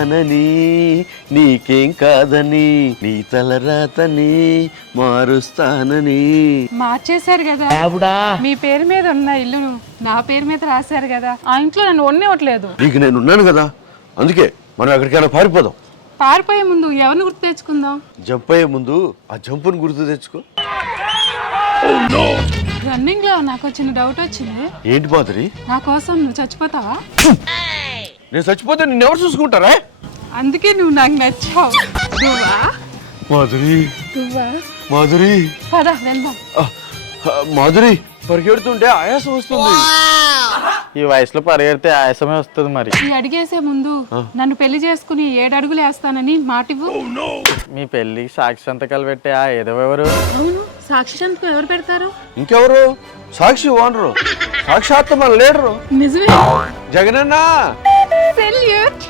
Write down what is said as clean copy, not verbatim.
వస్తానని నీకేం కాదని నీ తలరాతని మారుస్తానని. మార్చేశారు కదా, మీ పేరు మీద ఉన్న ఇల్లు నా పేరు మీద రాశారు కదా, ఆ ఇంట్లో నన్ను ఉండనివ్వట్లేదు. నీకు నేను ఉన్నాను కదా, అందుకే మనం ఎక్కడికైనా పారిపోదాం. పారిపోయే ముందు ఎవరిని గుర్తు తెచ్చుకుందాం? జంప్ అయ్యే ముందు ఆ జంపుని గుర్తు తెచ్చుకో. రన్నింగ్ లో నాకు చిన్న డౌట్ వచ్చింది. ఏంటి మాధురి? నా కోసం నువ్వు చచ్చిపోతావా? నేను చచ్చిపోతే నిన్ను ఎవరు చూసుకుంటారా? అందుకే నువ్వు నాకు నచ్చావు. నువ్వా మాధురి? నువ్వా మాధురి పద వెళ్దాం. మాధురి పరిగెడుతుంటే ఆయాసం వస్తుంది. ఈ వయసులో పరిగెడితే ఆయాసమే వస్తుంది. మరి ఈ అడిగేసే ముందు నన్ను పెళ్లి చేసుకుని 7 అడుగులు వేస్తానని మాటివ్వు. మీ పెళ్ళికి సాక్షి సంతకాలు పెట్టే ఆ ఏదో ఎవరు? అవును, సాక్షి సంతకం ఎవరు పెడతారు? ఇంకెవరు? సాక్షి ఓనరు, సాక్షాత్ మన లీడరు నిజమే. జగనన్న. సెల్యూట్.